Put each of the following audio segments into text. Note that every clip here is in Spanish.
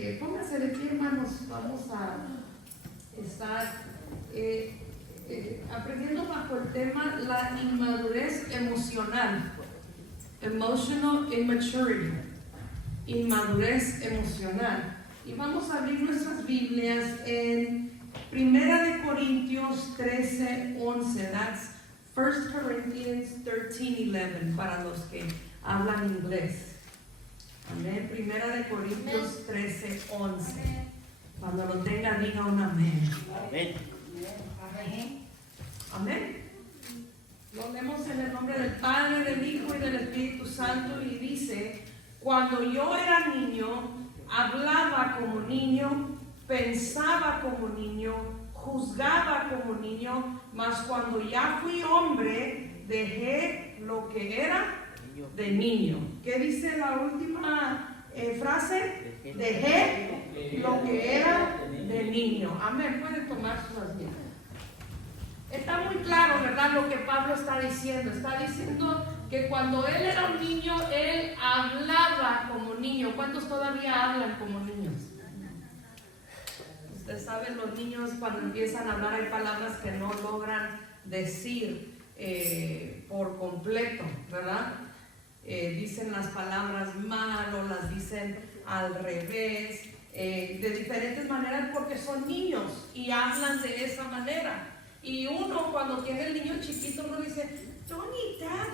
que pónganse de pie, hermanos. Vamos a estar aprendiendo bajo el tema la inmadurez emocional, emotional immaturity, inmadurez emocional. Y vamos a abrir nuestras Biblias en 1 Corintios 13:11. That's 1 Corinthians 13:11 para los que hablan inglés. Amén. 1 Corintios 13:11. Cuando lo tenga, diga un amén. Amén. Amén. Lo leemos en el nombre del Padre, del Hijo y del Espíritu Santo, y dice: cuando yo era niño, hablaba como niño, pensaba como niño, juzgaba como niño, mas cuando ya fui hombre, dejé lo que era de niño. ¿Qué dice la última frase? Dejé lo que era de niño. Amén. Pueden tomar sus asientos. Está muy claro, ¿verdad? Lo que Pablo está diciendo. Está diciendo que cuando él era un niño, él hablaba como niño. ¿Cuántos todavía hablan como niños? Ustedes saben, los niños cuando empiezan a hablar hay palabras que no logran decir por completo, ¿verdad? Dicen las palabras mal o las dicen al revés, de diferentes maneras porque son niños y hablan de esa manera. Y uno cuando tiene el niño chiquito, uno dice, Donita,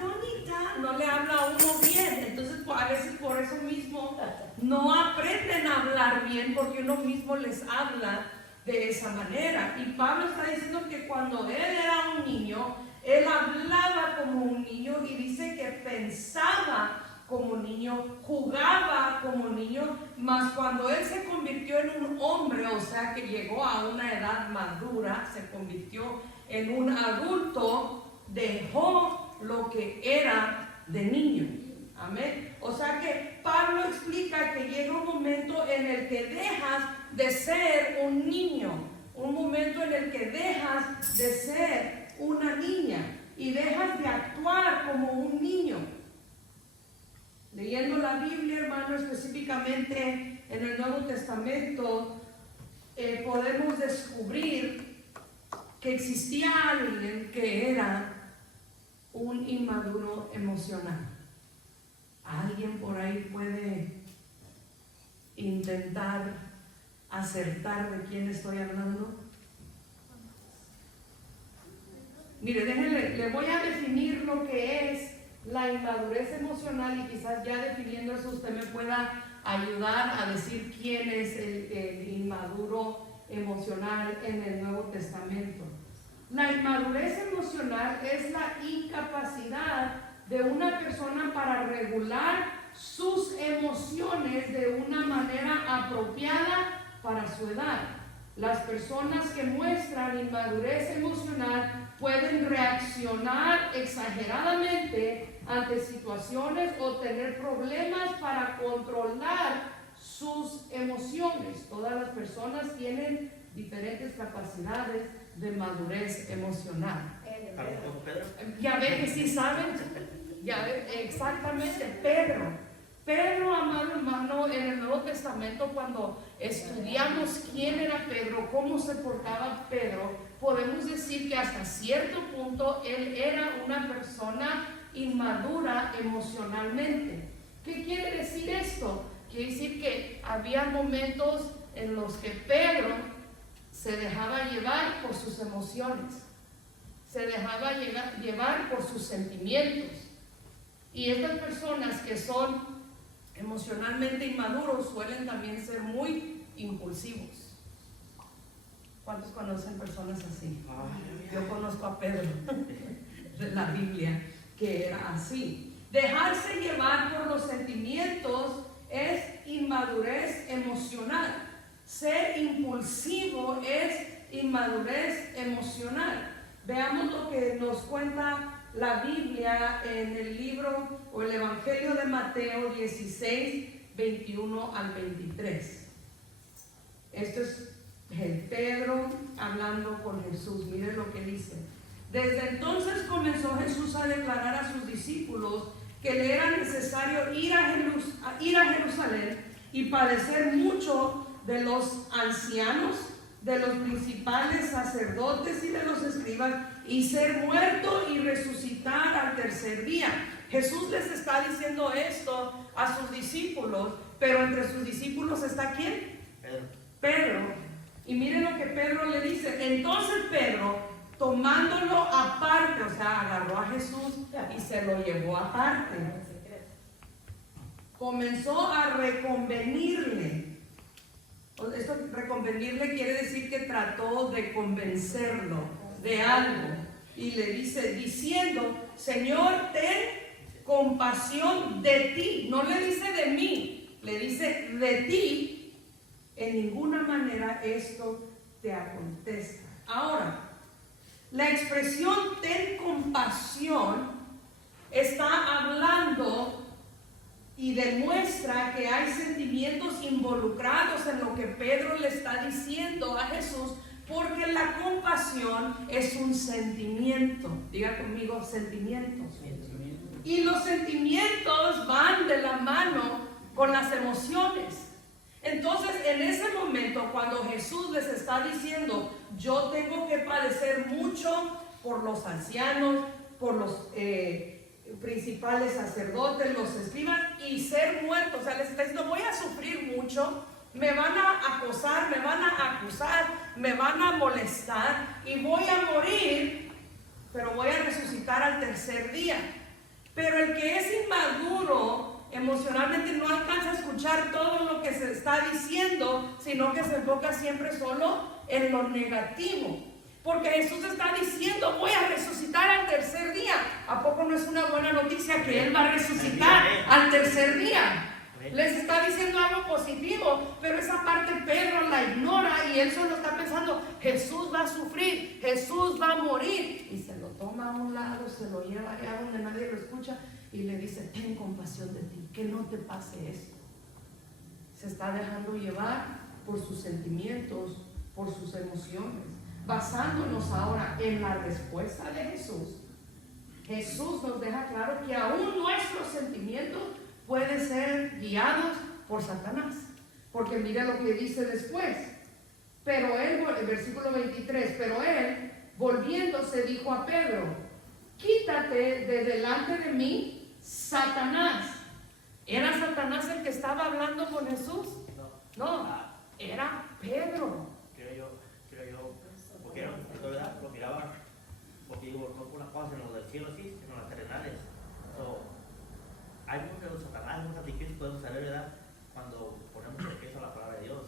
no le habla a uno bien. Entonces a veces por eso mismo no aprenden a hablar bien porque uno mismo les habla de esa manera. Y Pablo está diciendo que cuando él era un niño, él hablaba como un niño y dice que pensaba como niño, jugaba como niño, mas cuando él se convirtió en un hombre, o sea que llegó a una edad madura, se convirtió en un adulto, dejó lo que era de niño. Amén. O sea que Pablo explica que llega un momento en el que dejas de ser un niño, un momento en el que dejas de ser una niña y dejas de actuar como un niño. Leyendo la Biblia, hermano, específicamente en el Nuevo Testamento, podemos descubrir que existía alguien que era un inmaduro emocional. ¿Alguien por ahí puede intentar acertar de quién estoy hablando? Mire, déjenle, le voy a definir lo que es la inmadurez emocional y quizás ya definiendo eso usted me pueda ayudar a decir quién es el inmaduro emocional en el Nuevo Testamento. La inmadurez emocional es la incapacidad de una persona para regular sus emociones de una manera apropiada para su edad. Las personas que muestran inmadurez emocional pueden reaccionar exageradamente ante situaciones o tener problemas para controlar sus emociones. Todas las personas tienen diferentes capacidades de madurez emocional. Ya ve que sí saben, ya ve, exactamente. Pedro, amado hermano, en el Nuevo Testamento, cuando estudiamos quién era Pedro, cómo se portaba Pedro, podemos decir que hasta cierto punto él era una persona inmadura emocionalmente. ¿Qué quiere decir esto? Quiere decir que había momentos en los que Pedro se dejaba llevar por sus emociones, se dejaba llevar por sus sentimientos. Y estas personas que son emocionalmente inmaduros suelen también ser muy impulsivos. ¿Cuántos conocen personas así? Yo conozco a Pedro de la Biblia que era así. Dejarse llevar por los sentimientos es inmadurez emocional. Ser impulsivo es inmadurez emocional. Veamos lo que nos cuenta la Biblia en el libro o el Evangelio de Mateo 16, 21 al 23. Esto es Pedro hablando con Jesús. Miren lo que dice. Desde entonces comenzó Jesús a declarar a sus discípulos que le era necesario ir a Jerusalén y padecer mucho de los ancianos, de los principales sacerdotes y de los escribas, y ser muerto y resucitar al tercer día. Jesús les está diciendo esto a sus discípulos, pero entre sus discípulos está ¿quién? Pedro. Y miren lo que Pedro le dice. Entonces Pedro, tomándolo aparte, o sea, agarró a Jesús y se lo llevó aparte, comenzó a reconvenirle. Esto, reconvenirle, quiere decir que trató de convencerlo de algo. Y le dice, diciendo, Señor, ten compasión de ti. No le dice de mí, le dice de ti. En ninguna manera esto te acontezca. Ahora, la expresión ten compasión está hablando y demuestra que hay sentimientos involucrados en lo que Pedro le está diciendo a Jesús, porque la compasión es un sentimiento. Diga conmigo, sentimientos. Y los sentimientos van de la mano con las emociones. Entonces, en ese momento, cuando Jesús les está diciendo, yo tengo que padecer mucho por los ancianos, por los principales sacerdotes, los escribas, y ser muerto, o sea, les está diciendo, voy a sufrir mucho, me van a acosar, me van a acusar, me van a molestar, y voy a morir, pero voy a resucitar al tercer día. Pero el que es inmaduro emocionalmente no alcanza a escuchar todo lo que se está diciendo, sino que se enfoca siempre solo en lo negativo. Porque Jesús está diciendo, voy a resucitar al tercer día. ¿A poco no es una buena noticia que Él va a resucitar al tercer día? Les está diciendo algo positivo, pero esa parte Pedro la ignora y él solo está pensando, Jesús va a sufrir, Jesús va a morir. Y se lo toma a un lado, se lo lleva allá donde nadie lo escucha y le dice, ten compasión de ti, que no te pase esto. Se está dejando llevar por sus sentimientos, por sus emociones. Basándonos ahora en la respuesta de Jesús, Jesús nos deja claro que aún nuestros sentimientos pueden ser guiados por Satanás. Porque mira lo que dice después. Pero él, el versículo 23, pero él, volviéndose, dijo a Pedro, quítate de delante de mí, Satanás. ¿Era Satanás el que estaba hablando con Jesús? No, era Pedro. Creo yo, porque lo miraba, porque digo, no por las cosas en los del cielo, sí, sino las terrenales. Hay muchos Satanás, muchas difíciles podemos saber, ¿verdad? Cuando ponemos el peso a la palabra de Dios.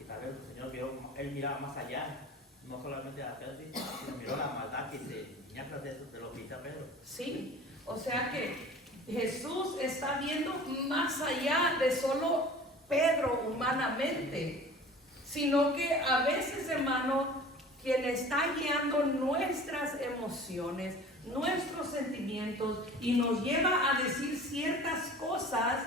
Y tal vez el Señor vio, Él miraba más allá, no solamente a Pedro, sino miró la maldad que se ñaca de lo que dice a Pedro. Sí, o sea que Jesús está viendo más allá de solo Pedro humanamente, sino que a veces, hermano, quien está guiando nuestras emociones, nuestros sentimientos y nos lleva a decir ciertas cosas,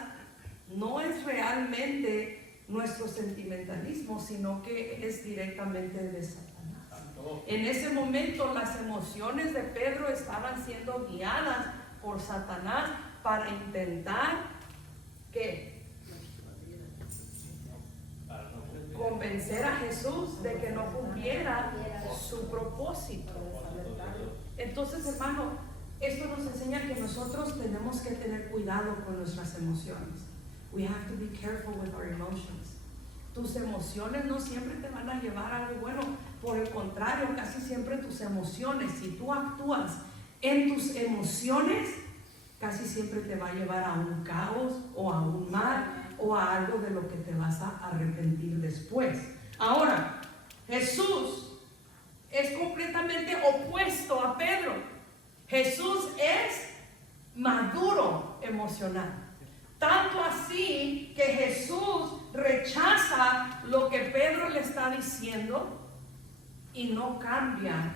no es realmente nuestro sentimentalismo, sino que es directamente de Satanás. En ese momento las emociones de Pedro estaban siendo guiadas por Satanás para intentar ¿qué? Convencer a Jesús de que no cumpliera su propósito. Entonces, hermano, esto nos enseña que nosotros tenemos que tener cuidado con nuestras emociones. We have to be careful with our emotions. Tus emociones no siempre te van a llevar a algo bueno. Por el contrario, casi siempre tus emociones, si tú actúas en tus emociones, casi siempre te va a llevar a un caos o a un mal o a algo de lo que te vas a arrepentir después. Ahora, Jesús es completamente opuesto a Pedro. Jesús es maduro emocional. Tanto así que Jesús rechaza lo que Pedro le está diciendo y no cambia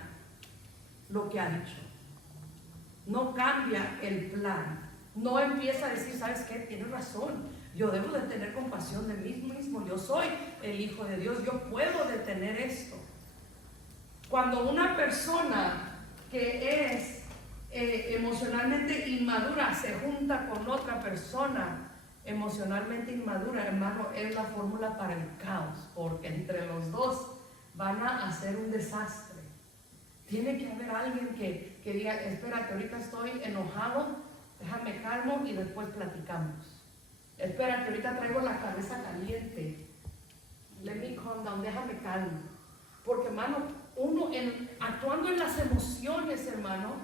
lo que ha dicho. No cambia el plan. No empieza a decir, ¿sabes qué? Tienes razón. Yo debo de tener compasión de mí mismo. Yo soy el Hijo de Dios. Yo puedo detener esto. Cuando una persona que es emocionalmente inmadura se junta con otra persona emocionalmente inmadura, hermano, es la fórmula para el caos, porque entre los dos van a hacer un desastre. Tiene que haber alguien que diga, espérate, ahorita estoy enojado, déjame calmo y después platicamos. Espérate, ahorita traigo la cabeza caliente. Let me calm down, déjame calmo. Porque, hermano, uno actuando en las emociones, hermano,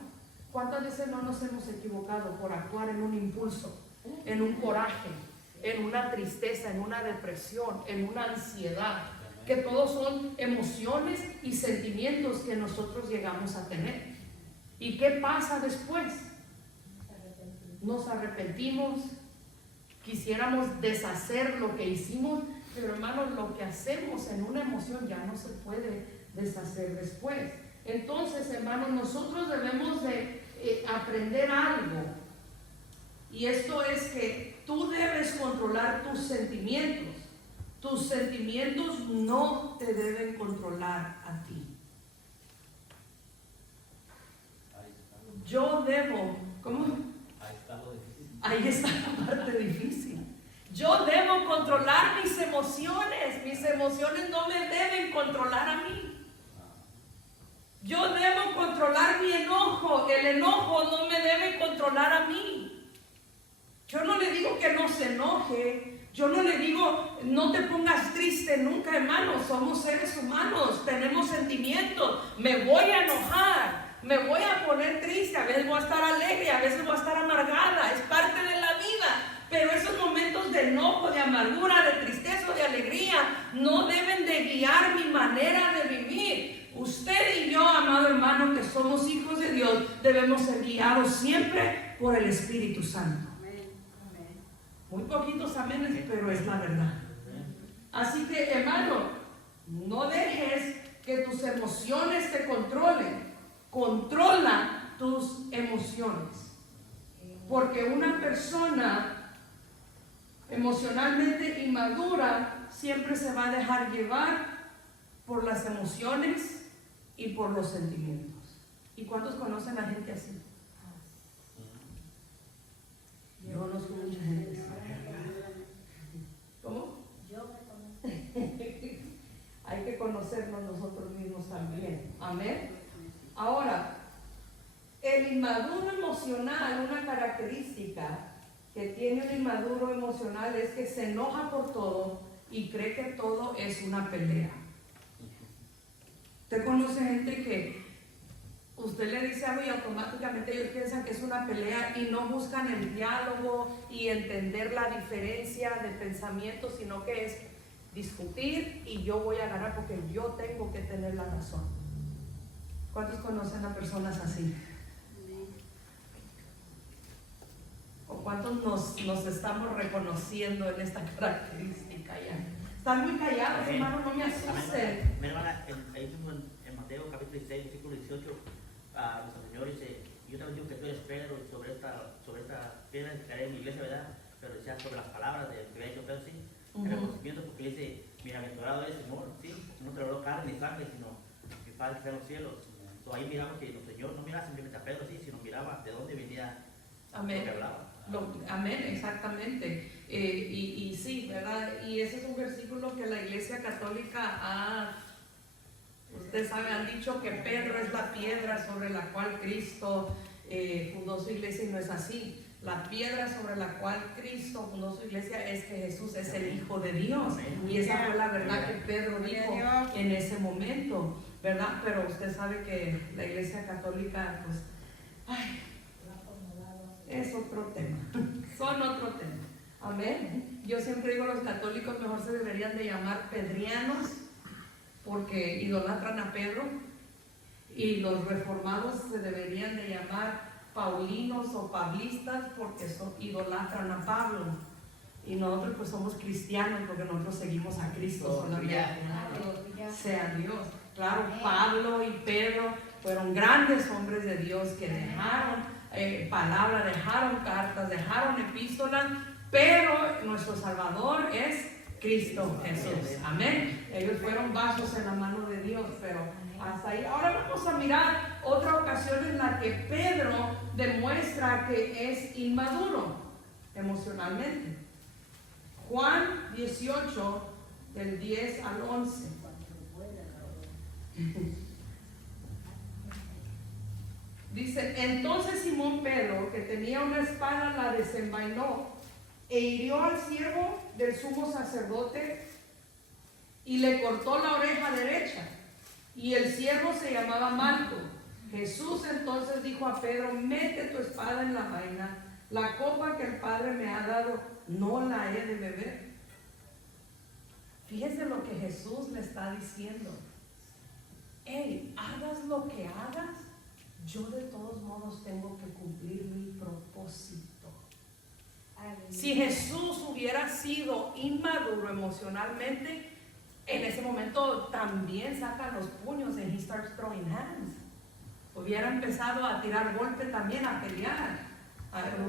¿cuántas veces no nos hemos equivocado por actuar en un impulso, en un coraje, en una tristeza, en una depresión, en una ansiedad? Que todos son emociones y sentimientos que nosotros llegamos a tener. ¿Y qué pasa después? Nos arrepentimos, quisiéramos deshacer lo que hicimos, pero hermanos, lo que hacemos en una emoción ya no se puede deshacer después. Entonces, hermanos, nosotros debemos de aprender algo, y esto es que tú debes controlar tus sentimientos. Tus sentimientos no te deben controlar a ti. Yo debo, ¿cómo? Ahí está lo difícil. Ahí está la parte difícil. Yo debo controlar mis emociones no me deben controlar a mí. Yo debo controlar mi enojo, el enojo no me debe controlar a mí. Yo no le digo que no se enoje. Yo no le digo, no te pongas triste nunca, hermano. Somos seres humanos, tenemos sentimientos. Me voy a enojar, me voy a poner triste, a veces voy a estar alegre, a veces voy a estar amargada. Es parte de la vida. Pero esos momentos de enojo, de amargura, de tristeza, de alegría, no deben de guiar mi manera de vivir. Usted y yo, amado hermano, que somos hijos de Dios, debemos ser guiados siempre por el Espíritu Santo. Muy poquitos amenes, pero es la verdad. Así que, hermano, no dejes que tus emociones te controlen. Controla tus emociones. Porque una persona emocionalmente inmadura siempre se va a dejar llevar por las emociones y por los sentimientos. ¿Y cuántos conocen a gente así? Yo conozco mucha gente así. ¿Cómo? Hay que conocernos nosotros mismos también. Amén. Ahora, el inmaduro emocional, una característica que tiene un inmaduro emocional es que se enoja por todo y cree que todo es una pelea. Usted conoce gente que usted le dice algo y automáticamente ellos piensan que es una pelea y no buscan el diálogo y entender la diferencia de pensamiento, sino que es discutir y yo voy a ganar porque yo tengo que tener la razón. ¿Cuántos conocen a personas así? ¿O cuántos nos estamos reconociendo en esta característica ya? Están muy callados, hermano, no me asusten. Mi hermana, ahí mismo en Mateo capítulo 16, versículo 18, nuestro Señor dice, yo te digo que tú eres Pedro, y sobre esta piedra edificaré mi iglesia, ¿verdad? Pero decía sobre las palabras de que había dicho Pedro, sí, el reconocimiento, porque dice, bienaventurado es Señor, sí, no te lo dio carne ni sangre, sino que Padre que está en los cielos. Entonces ahí miramos que el Señor no miraba simplemente a Pedro, sí, sino miraba de dónde venía lo que hablaba. Amén, exactamente. Y sí, ¿verdad? Y ese es un versículo que la Iglesia Católica ustedes saben, han dicho que Pedro es la piedra sobre la cual Cristo fundó su iglesia, y no es así. La piedra sobre la cual Cristo fundó su iglesia es que Jesús es el Hijo de Dios. Y esa fue la verdad que Pedro dijo en ese momento, ¿verdad? Pero usted sabe que la Iglesia Católica, pues, es otro tema. Son otro tema. Amén. Yo siempre digo, los católicos mejor se deberían de llamar pedrianos, porque idolatran a Pedro, y los reformados se deberían de llamar paulinos o pablistas, porque idolatran a Pablo, y nosotros pues somos cristianos porque nosotros seguimos a Cristo solamente. Sea Dios. Claro, Pablo y Pedro fueron grandes hombres de Dios que dejaron palabra, dejaron cartas, dejaron epístolas, pero nuestro Salvador es Cristo Jesús. Amén. Ellos fueron vasos en la mano de Dios, pero hasta ahí. Ahora vamos a mirar otra ocasión en la que Pedro demuestra que es inmaduro emocionalmente. Juan 18, del 10 al 11. Dice, entonces Simón Pedro, que tenía una espada, la desenvainó e hirió al siervo del sumo sacerdote y le cortó la oreja derecha. Y el siervo se llamaba Malco. Jesús entonces dijo a Pedro, mete tu espada en la vaina, la copa que el Padre me ha dado, no la he de beber. Fíjense lo que Jesús le está diciendo. Hey, hagas lo que hagas, yo de todos modos tengo que cumplir mi propósito. Si Jesús hubiera sido inmaduro emocionalmente, en ese momento también saca los puños and he starts throwing hands. Hubiera empezado a tirar golpe también, a pelear.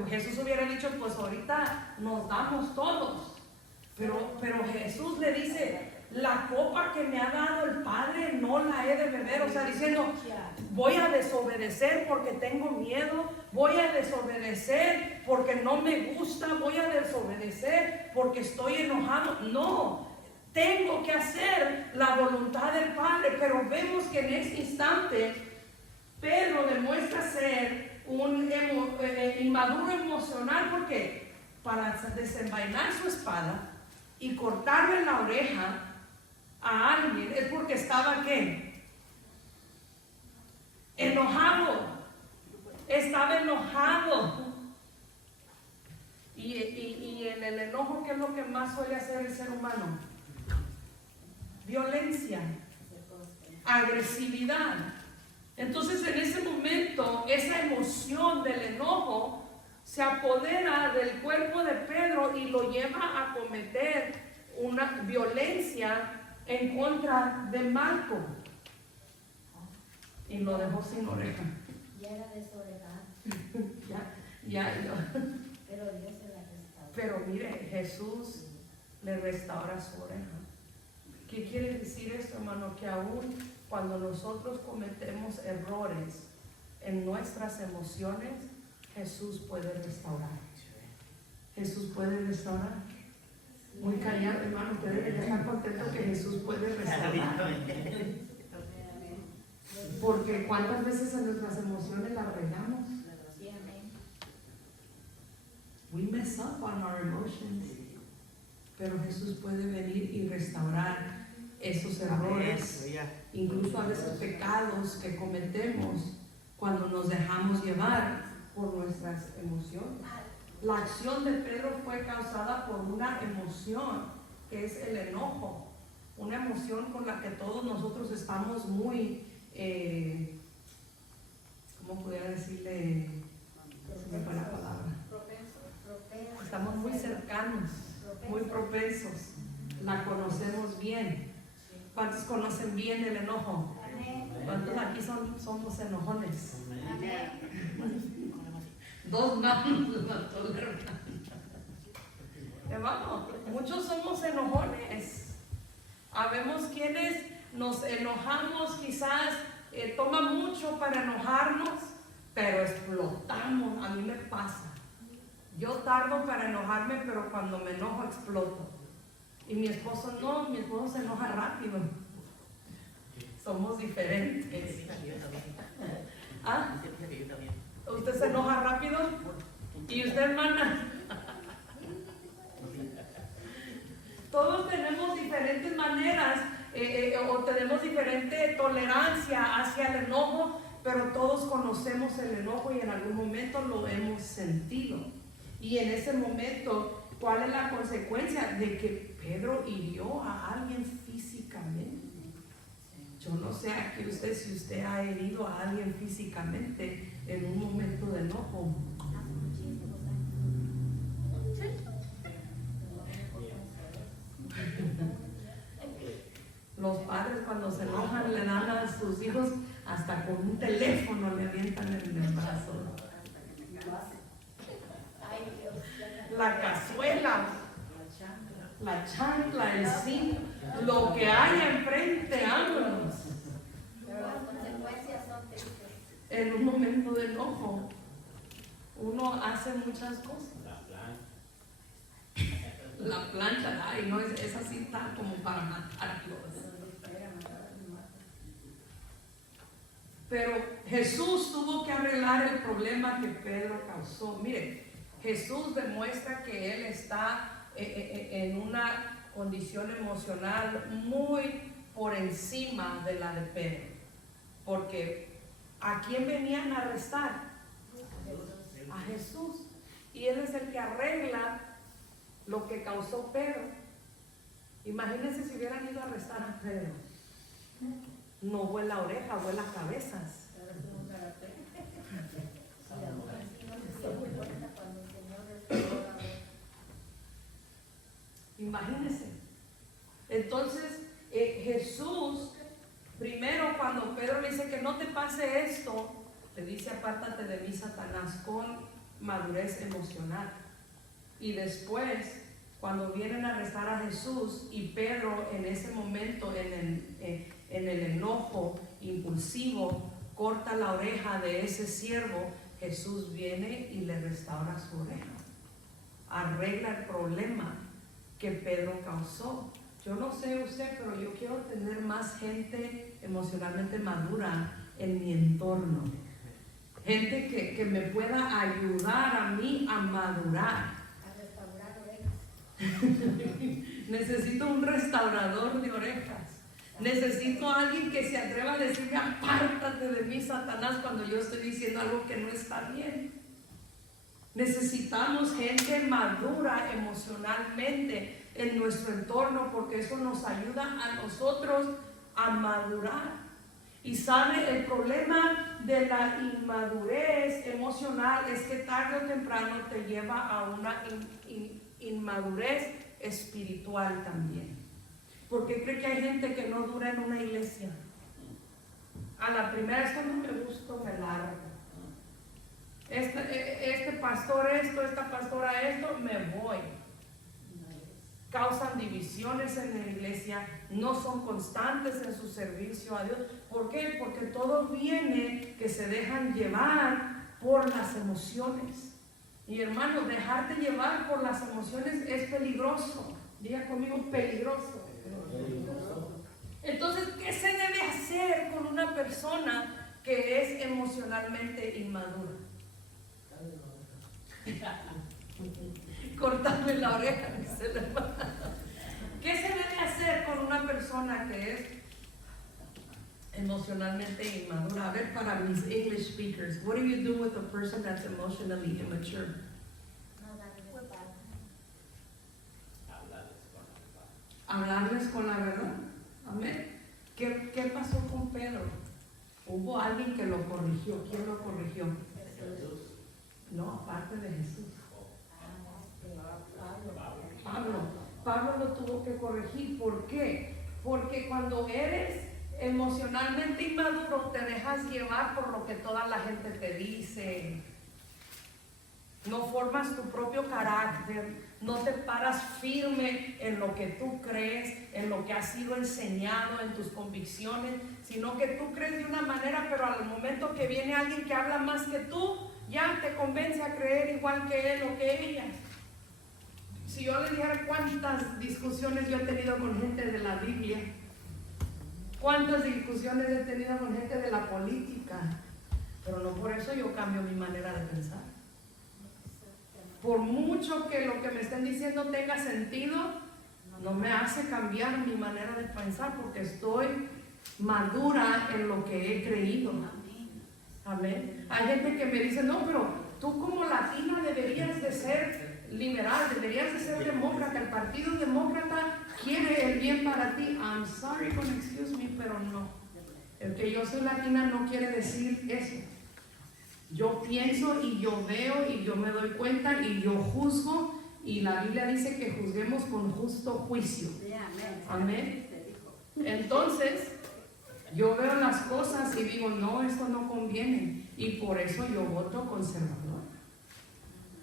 Jesús hubiera dicho, pues ahorita nos damos todos. Pero Jesús le dice, la copa que me ha dado el Padre no la he de beber. O sea, diciendo, voy a desobedecer porque tengo miedo, voy a desobedecer porque no me gusta, voy a desobedecer porque estoy enojado. No, tengo que hacer la voluntad del Padre. Pero vemos que en ese instante Pedro demuestra ser un inmaduro emocional, porque para desenvainar su espada y cortarle la oreja a alguien es porque estaba ¿qué? Enojado. Estaba enojado. Y en el enojo, ¿qué es lo que más suele hacer el ser humano? Violencia, agresividad. Entonces en ese momento esa emoción del enojo se apodera del cuerpo de Pedro y lo lleva a cometer una violencia en contra de Malco y lo dejó sin oreja. Ya era desorejado. Pero Dios se la restauró. Pero mire, Jesús le restaura su oreja. ¿Qué quiere decir esto, hermano? Que aún cuando nosotros cometemos errores en nuestras emociones, Jesús puede restaurar. Jesús puede restaurar. Muy callado, hermano, usted debe estar contento que Jesús puede restaurar. Porque cuántas veces en nuestras emociones las regamos. We mess up on our emotions. Pero Jesús puede venir y restaurar esos errores, incluso a veces pecados que cometemos cuando nos dejamos llevar por nuestras emociones. La acción de Pedro fue causada por una emoción, que es el enojo, una emoción con la que todos nosotros estamos muy, ¿cómo podría decirle? Se me fue la palabra. Estamos muy cercanos, muy propensos, la conocemos bien. ¿Cuántos conocen bien el enojo? ¿Cuántos aquí somos enojones? Dos manos levantó la hermana. Hermano, muchos somos enojones. Habemos quienes nos enojamos, quizás toma mucho para enojarnos, pero explotamos. A mí me pasa. Yo tardo para enojarme, pero cuando me enojo exploto. Y mi esposo no, mi esposo se enoja rápido. Somos diferentes. ¿Ah? ¿Usted se enoja rápido? ¿Y usted, hermana? Todos tenemos diferentes maneras o tenemos diferente tolerancia hacia el enojo, pero todos conocemos el enojo y en algún momento lo hemos sentido. Y en ese momento, ¿cuál es la consecuencia? De que Pedro hirió a alguien físicamente. Yo no sé aquí usted, si usted ha herido a alguien físicamente en un momento de enojo. Los padres cuando se enojan le dan a sus hijos hasta con un teléfono, le avientan en el brazo. La cazuela, la chancla, el zinc, lo que haya enfrente, vámonos. Pero las consecuencias son tristes. En un momento de enojo, uno hace muchas cosas. La plancha, ay, no, es así, está como para matarlos. Pero Jesús tuvo que arreglar el problema que Pedro causó. Miren, Jesús demuestra que él está en una condición emocional muy por encima de la de Pedro. Porque ¿a quién venían a arrestar? A Jesús. Y él es el que arregla lo que causó Pedro. Imagínense si hubieran ido a arrestar a Pedro. No vuela oreja, vuela cabezas. Imagínense. Entonces, Jesús, primero cuando Pedro le dice que no te pase esto, le dice apártate de mí, Satanás, con madurez emocional. Y después, cuando vienen a arrestar a Jesús y Pedro en ese momento, en el enojo impulsivo, corta la oreja de ese siervo, Jesús viene y le restaura su oreja. Arregla el problema que Pedro causó. Yo no sé usted, pero yo quiero tener más gente emocionalmente madura en mi entorno. Gente que me pueda ayudar a mí a madurar. A restaurar orejas. Necesito un restaurador de orejas. Necesito a alguien que se atreva a decirme apártate de mí, Satanás, cuando yo estoy diciendo algo que no está bien. Necesitamos gente madura emocionalmente en nuestro entorno, porque eso nos ayuda a nosotros a madurar. Y sabe, el problema de la inmadurez emocional es que tarde o temprano te lleva a una inmadurez espiritual también. Porque creo que hay gente que no dura en una iglesia. A la primera, esto no me gusta, me largo. Este pastor esto, esta pastora esto, me voy. Causan divisiones en la iglesia, no son constantes en su servicio a Dios. ¿Por qué? Porque todo viene que se dejan llevar por las emociones. Y hermano, dejarte llevar por las emociones es peligroso. Diga conmigo, peligroso. Entonces, ¿qué se debe hacer con una persona que es emocionalmente inmadura? Cortarle la oreja, dice la hermana. ¿Qué se debe hacer con una persona que es emocionalmente inmadura? A ver, para mis English speakers, what do you do with a person that's emotionally immature? No darle espalda. Hablarles con la verdad. Amén. ¿Qué pasó con Pedro? Hubo alguien que lo corrigió. ¿Quién lo corrigió? Jesús. No, aparte de Jesús. Pablo. Pablo lo tuvo que corregir. ¿Por qué? Porque cuando eres emocionalmente inmaduro te dejas llevar por lo que toda la gente te dice. No formas tu propio carácter, no te paras firme en lo que tú crees, en lo que has sido enseñado, en tus convicciones, sino que tú crees de una manera, pero al momento que viene alguien que habla más que tú, ya te convence a creer igual que él o que ella. Si yo les dijera cuántas discusiones yo he tenido con gente de la Biblia, cuántas discusiones he tenido con gente de la política, pero no por eso yo cambio mi manera de pensar. Por mucho que lo que me estén diciendo tenga sentido, no me hace cambiar mi manera de pensar, porque estoy madura en lo que he creído. Amén. Hay gente que me dice, no, pero tú como latina deberías de ser liberal, deberías de ser demócrata. El Partido Demócrata quiere el bien para ti. I'm sorry, excuse me, pero no. El que yo soy latina no quiere decir eso. Yo pienso y yo veo y yo me doy cuenta y yo juzgo, y la Biblia dice que juzguemos con justo juicio. Amén. Entonces, yo veo las cosas y digo, no, esto no conviene, y por eso yo voto conservador,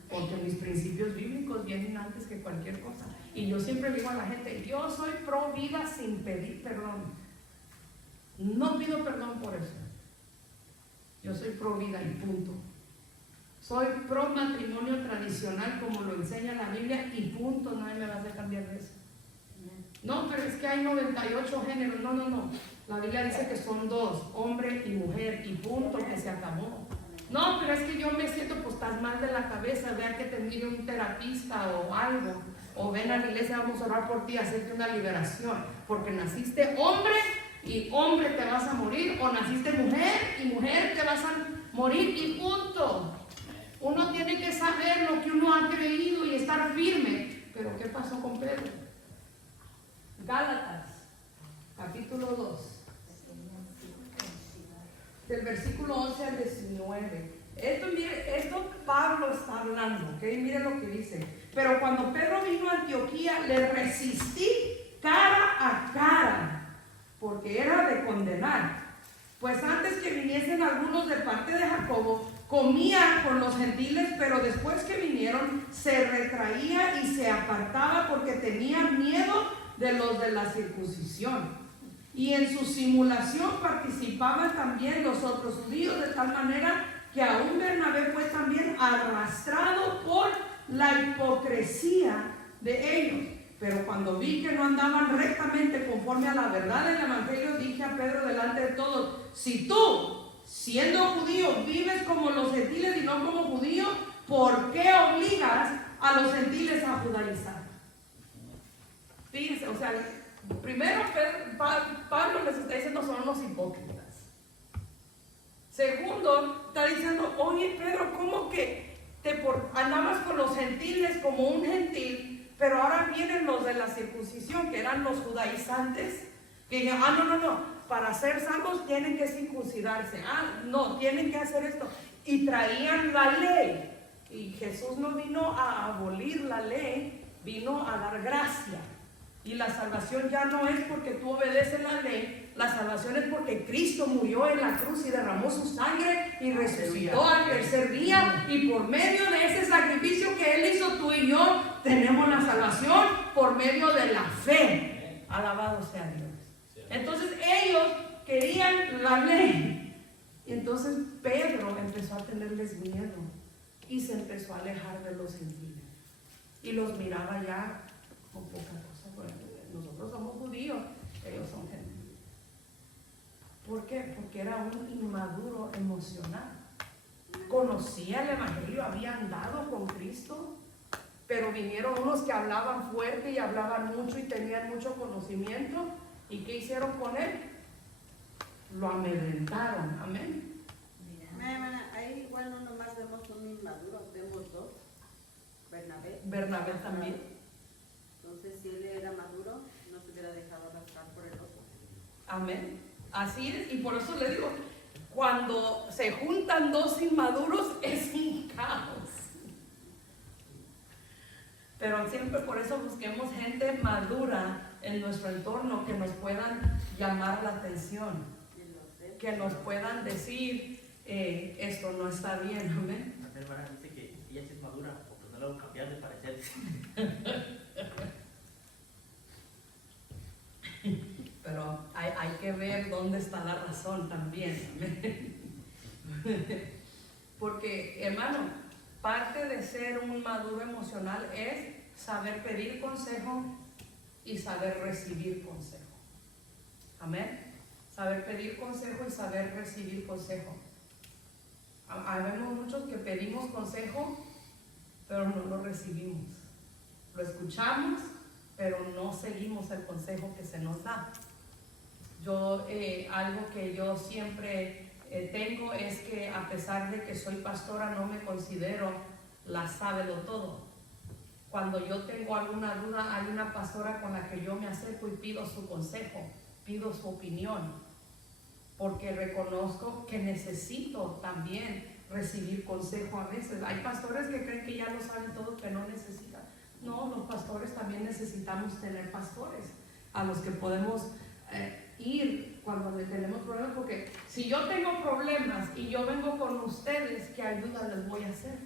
porque mis principios bíblicos vienen antes que cualquier cosa. Y yo siempre digo a la gente, yo soy pro vida sin pedir perdón. No pido perdón por eso. Yo soy pro vida y punto. soy pro matrimonio tradicional como lo enseña la Biblia y punto, nadie me va a hacer cambiar de eso. No, pero es que hay 98 géneros. No. La Biblia dice que son dos, hombre y mujer, y punto, que se acabó. No, pero es que yo me siento, pues estás mal de la cabeza, vea que te mire un terapista o algo. O ven a la iglesia, vamos a orar por ti, hacerte una liberación. Porque naciste hombre y hombre te vas a morir, o naciste mujer y mujer te vas a morir, y punto. Uno tiene que saber lo que uno ha creído y estar firme. Pero ¿qué pasó con Pedro? Gálatas, capítulo 2, del versículo 11 al 19. Esto Pablo está hablando, ¿ok? Miren lo que dice. Pero cuando Pedro vino a Antioquía, le resistí cara a cara, porque era de condenar. Pues antes que viniesen algunos de parte de Jacobo, comía con los gentiles, pero después que vinieron, se retraía y se apartaba porque tenía miedo de los de la circuncisión. Y en su simulación participaban también los otros judíos, de tal manera que aún Bernabé fue también arrastrado por la hipocresía de ellos. Pero cuando vi que no andaban rectamente conforme a la verdad del evangelio, dije a Pedro delante de todos: si tú, siendo judío, vives como los gentiles y no como judío, ¿por qué obligas a los gentiles a judaizar? Fíjense, o sea, primero Pablo les está diciendo son unos hipócritas. Segundo, está diciendo: oye Pedro, ¿cómo que andabas con los gentiles como un gentil, pero ahora vienen los de la circuncisión, que eran los judaizantes, que dijeron: no, para ser salvos tienen que circuncidarse, no, tienen que hacer esto, y traían la ley, y Jesús no vino a abolir la ley, vino a dar gracia. Y la salvación ya no es porque tú obedeces la ley, la salvación es porque Cristo murió en la cruz y derramó su sangre y resucitó al tercer día, y por medio de ese sacrificio que Él hizo, tú y yo tenemos la salvación por medio de la fe. Alabado sea Dios. Entonces ellos querían la ley, y entonces Pedro empezó a tenerles miedo y se empezó a alejar de los gentiles y los miraba ya con poca cosa. Nosotros somos judíos, ellos son gentiles. ¿Por qué? Porque era un inmaduro emocional. Conocía el evangelio, había andado con Cristo, pero vinieron unos que hablaban fuerte y hablaban mucho y tenían mucho conocimiento. ¿Y qué hicieron con él? Lo amedrentaron. Amén. Ahí igual no nomás vemos un inmaduro, vemos dos. Bernabé también. Entonces, si él era maduro, no se hubiera dejado arrastrar por el otro. Amén. Así es, y por eso le digo, cuando se juntan dos inmaduros es un caos. Pero siempre por eso busquemos gente madura en nuestro entorno que nos puedan llamar la atención, que nos puedan decir esto no está bien. Amén. La hermana dice que ella sí es madura porque no le va a cambiar de parecer. Pero hay que ver dónde está la razón también. Porque, hermano, parte de ser un maduro emocional es saber pedir consejo y saber recibir consejo. Amén. Saber pedir consejo y saber recibir consejo. Habemos muchos que pedimos consejo, pero no lo recibimos. Lo escuchamos, pero no seguimos el consejo que se nos da. Algo que yo siempre tengo es que, a pesar de que soy pastora, no me considero la sábelo todo. Cuando yo tengo alguna duda, hay una pastora con la que yo me acerco y pido su consejo, pido su opinión, porque reconozco que necesito también recibir consejo a veces. Hay pastores que creen que ya lo saben todo, que no necesitan. No, los pastores también necesitamos tener pastores a los que podemos ir cuando tenemos problemas, porque si yo tengo problemas y yo vengo con ustedes, ¿qué ayuda les voy a hacer?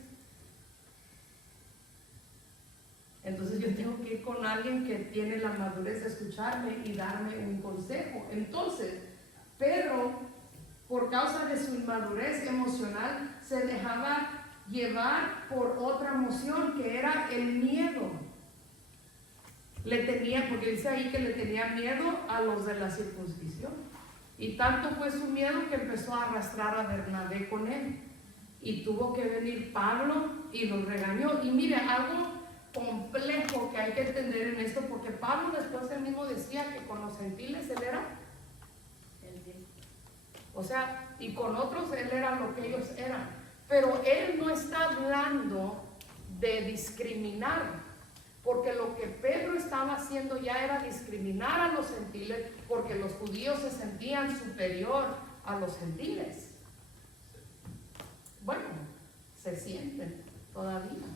Entonces yo tengo que ir con alguien que tiene la madurez de escucharme y darme un consejo. Entonces Pedro, por causa de su inmadurez emocional, se dejaba llevar por otra emoción que era el miedo. Le tenía, porque dice ahí que le tenía miedo a los de la circuncisión. Y tanto fue su miedo que empezó a arrastrar a Bernabé con él. Y tuvo que venir Pablo y los regañó. Y mire, algo complejo que hay que entender en esto, porque Pablo después él mismo decía que con los gentiles él era, o sea, y con otros él era lo que ellos eran. Pero él no está hablando de discriminar. Porque lo que Pedro estaba haciendo ya era discriminar a los gentiles, porque los judíos se sentían superior a los gentiles. Bueno, se sienten todavía.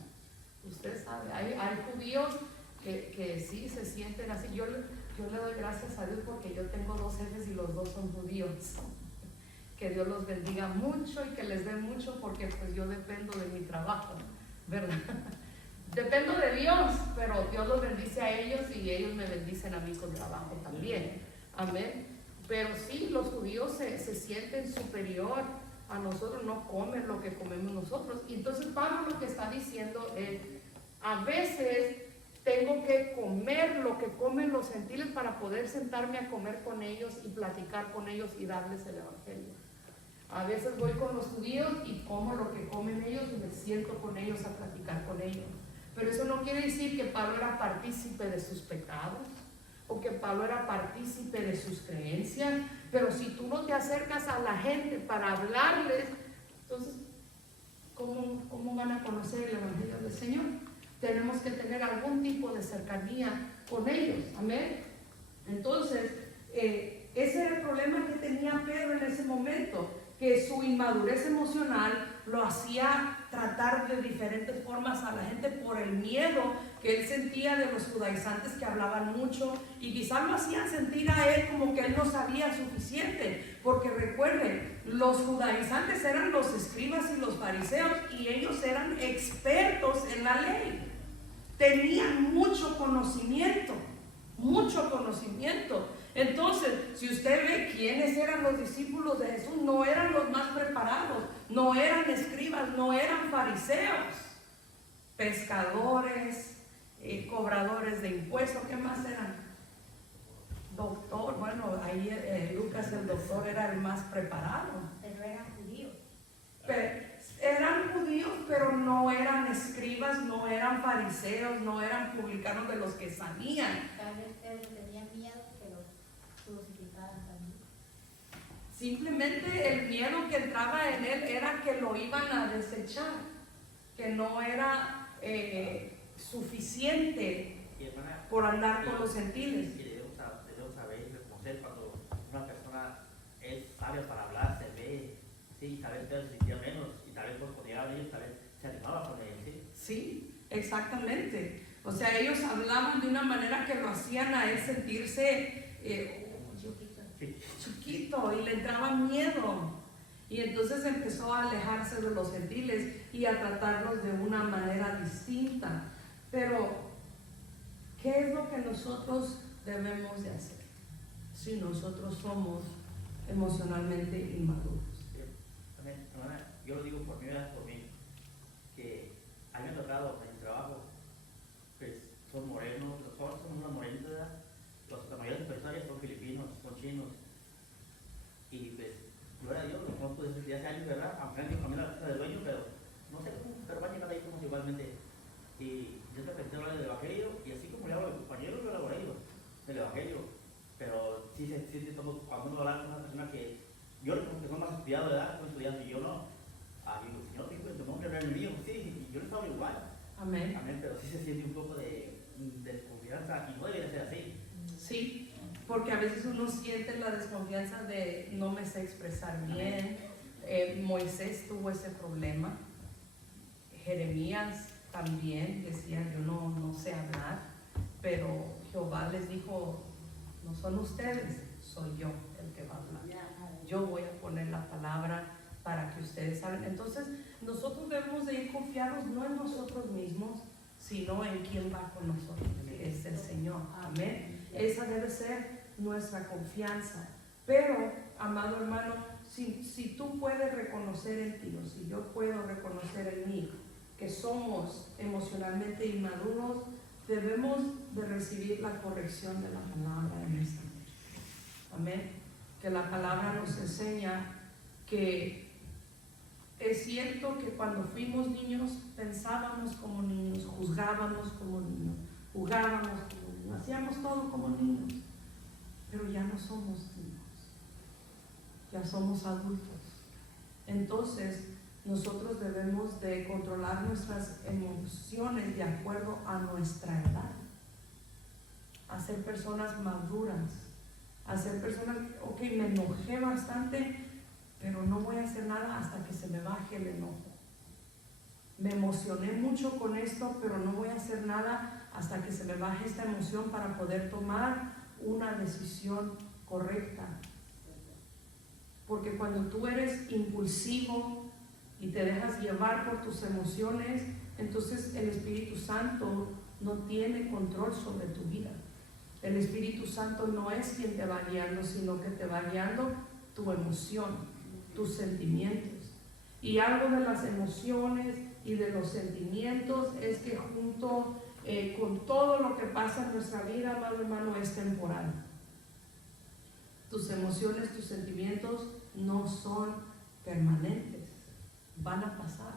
Usted sabe, hay judíos que sí se sienten así. Yo le doy gracias a Dios porque yo tengo 2 jefes y los 2 son judíos. Que Dios los bendiga mucho y que les dé mucho, porque pues yo dependo de mi trabajo, ¿verdad? Dependo de Dios, pero Dios los bendice a ellos y ellos me bendicen a mí con trabajo también. Amén. Pero sí, los judíos se sienten superior a nosotros, no comen lo que comemos nosotros. Y entonces Pablo lo que está diciendo es, a veces tengo que comer lo que comen los gentiles para poder sentarme a comer con ellos y platicar con ellos y darles el evangelio. A veces voy con los judíos y como lo que comen ellos y me siento con ellos a platicar con ellos. Pero eso no quiere decir que Pablo era partícipe de sus pecados o que Pablo era partícipe de sus creencias. Pero si tú no te acercas a la gente para hablarles, entonces, ¿cómo van a conocer el evangelio del Señor? Tenemos que tener algún tipo de cercanía con ellos. Amén. Entonces, ese era el problema que tenía Pedro en ese momento, que su inmadurez emocional lo hacía tratar de diferentes formas a la gente por el miedo que él sentía de los judaizantes que hablaban mucho, y quizás lo hacían sentir a él como que él no sabía suficiente, porque recuerden, los judaizantes eran los escribas y los fariseos y ellos eran expertos en la ley, tenían mucho conocimiento. Entonces, si usted ve quiénes eran los discípulos de Jesús, no eran los más preparados, no eran escribas, no eran fariseos, pescadores, cobradores de impuestos. ¿Qué más eran? Doctor, bueno, ahí Lucas el doctor era el más preparado. Pero eran judíos. Eran judíos, pero no eran escribas, no eran fariseos, no eran publicanos de los que sabían. Tal vez Pedro tenía miedo que lo crucificaran también. Simplemente el miedo que entraba en él era que lo iban a desechar, que no era suficiente por andar con los gentiles. Y debemos saber y reconocer cuando una persona es sabia para hablar, se ve, sí, tal vez Pedro se sentía menos y tal vez pues podía hablar y tal vez se animaba con él, ¿sí? Sí, exactamente. O sea, ellos hablaban de una manera que lo hacían a él sentirse chiquito y le entraba miedo. Y entonces empezó a alejarse de los gentiles y a tratarlos de una manera distinta. Pero, ¿qué es lo que nosotros debemos de hacer si nosotros somos emocionalmente inmaduros? Hermana, yo lo digo por mí, que a mí me ha tocado en mi trabajo, pues son morenos, los jóvenes son unos morenitos, ¿verdad? La mayoría de los empresarios son filipinos, son chinos, y pues, gloria a Dios, los conozco desde hace años, ¿verdad? Aunque no dijo a mí la casa del dueño, pero no sé cómo, pero van a llegar ahí como igualmente. Y yo te pensé hablar del evangelio, y así como le hablo a mis compañeros, yo le hago a ellos del evangelio. Pero sí se siente como cuando uno habla con una persona que yo reconozco que son más estudiados, ¿verdad? Son estudiantes y yo no. Digo, Señor, hijo de tu nombre no es el mío. Sí, y yo no estaba igual. Amén. Amén, pero sí se siente un poco de desconfianza y no debería ser así. Sí, porque a veces uno siente la desconfianza de no me sé expresar bien. Moisés tuvo ese problema. Jeremías también decía, yo no sé hablar, pero Jehová les dijo, no son ustedes, soy yo el que va a hablar. Yo voy a poner la palabra para que ustedes hablen. Entonces, nosotros debemos de ir confiados no en nosotros mismos, sino en quien va con nosotros, que es el Señor. Amén. Esa debe ser nuestra confianza. Pero, amado hermano, si tú puedes reconocer en ti, o si yo puedo reconocer en mí que somos emocionalmente inmaduros, debemos de recibir la corrección de la palabra en esta noche. Amén. Que la palabra nos enseña que es cierto que cuando fuimos niños pensábamos como niños, juzgábamos como niños, jugábamos como niños, hacíamos todo como niños, pero ya no somos niños, ya somos adultos. Entonces nosotros debemos de controlar nuestras emociones de acuerdo a nuestra edad, a ser personas maduras, a ser personas, ok, me enojé bastante, pero no voy a hacer nada hasta que se me baje el enojo. Me emocioné mucho con esto, pero no voy a hacer nada hasta que se me baje esta emoción para poder tomar una decisión correcta. Porque cuando tú eres impulsivo y te dejas llevar por tus emociones, entonces el Espíritu Santo no tiene control sobre tu vida. El Espíritu Santo no es quien te va guiando, sino que te va guiando tu emoción, tus sentimientos. Y algo de las emociones y de los sentimientos es que junto con todo lo que pasa en nuestra vida, amado hermano, es temporal. Tus emociones, tus sentimientos no son permanentes, van a pasar.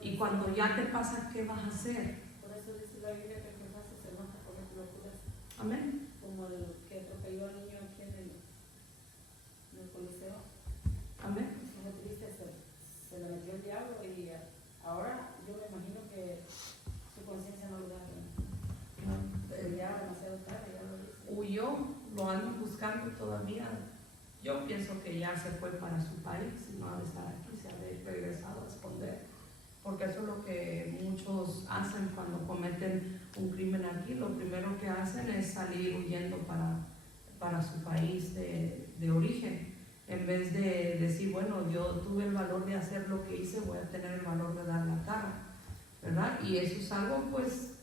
Y cuando ya te pasa, ¿qué vas a hacer? Por eso dice la Biblia que Jehová se enoja por las locuras, Amén. como el que atropelló al niño aquí en el Coliseo. Amén. Es muy triste, se le metió el diablo y ahora yo me imagino que su conciencia no lo da. Pero ya demasiado tarde, ya lo dice. Huyó, lo andan buscando todavía. Yo pienso que ya se fue para su país y no ha de estar aquí, se ha de regresado a esconder. Porque eso es lo que muchos hacen cuando cometen un crimen aquí. Lo primero que hacen es salir huyendo para su país de origen. En vez de decir, bueno, yo tuve el valor de hacer lo que hice, voy a tener el valor de dar la cara, ¿verdad? Y eso es algo, pues,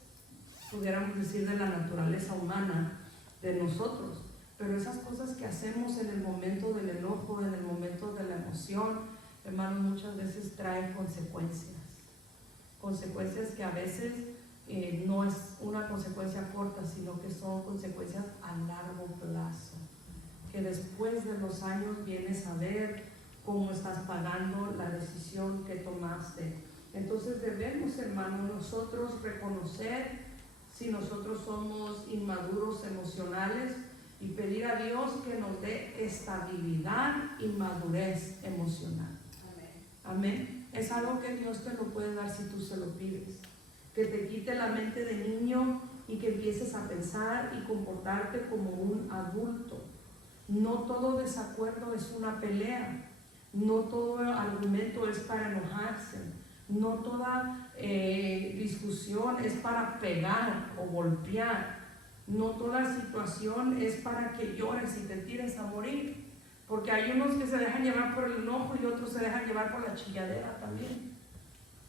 pudiéramos decir, de la naturaleza humana, de nosotros. Pero esas cosas que hacemos en el momento del enojo, en el momento de la emoción, hermanos, muchas veces traen consecuencias. Consecuencias que a veces no es una consecuencia corta, sino que son consecuencias a largo plazo. Que después de los años vienes a ver cómo estás pagando la decisión que tomaste. Entonces debemos, hermanos, nosotros reconocer si nosotros somos inmaduros emocionales y pedir a Dios que nos dé estabilidad y madurez emocional. Amén. Es algo que Dios te lo puede dar si tú se lo pides. Que te quite la mente de niño y que empieces a pensar y comportarte como un adulto. No todo desacuerdo es una pelea. No todo argumento es para enojarse. No toda discusión es para pegar o golpear. No toda situación es para que llores y te tires a morir. Porque hay unos que se dejan llevar por el enojo y otros se dejan llevar por la chilladera también.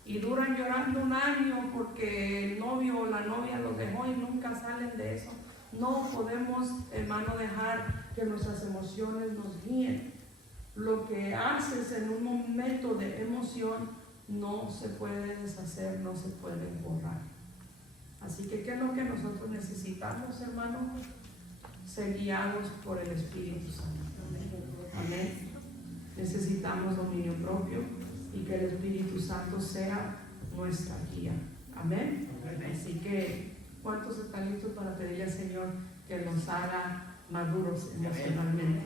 Y duran llorando un año porque el novio o la novia los dejó y nunca salen de eso. No podemos, hermano, dejar que nuestras emociones nos guíen. Lo que haces en un momento de emoción no se puede deshacer, no se puede borrar. Así que, ¿qué es lo que nosotros necesitamos, hermano? Ser guiados por el Espíritu Santo. Amén. Necesitamos dominio propio y que el Espíritu Santo sea nuestra guía. Amén. Así que, ¿cuántos están listos para pedirle al Señor que nos haga maduros emocionalmente?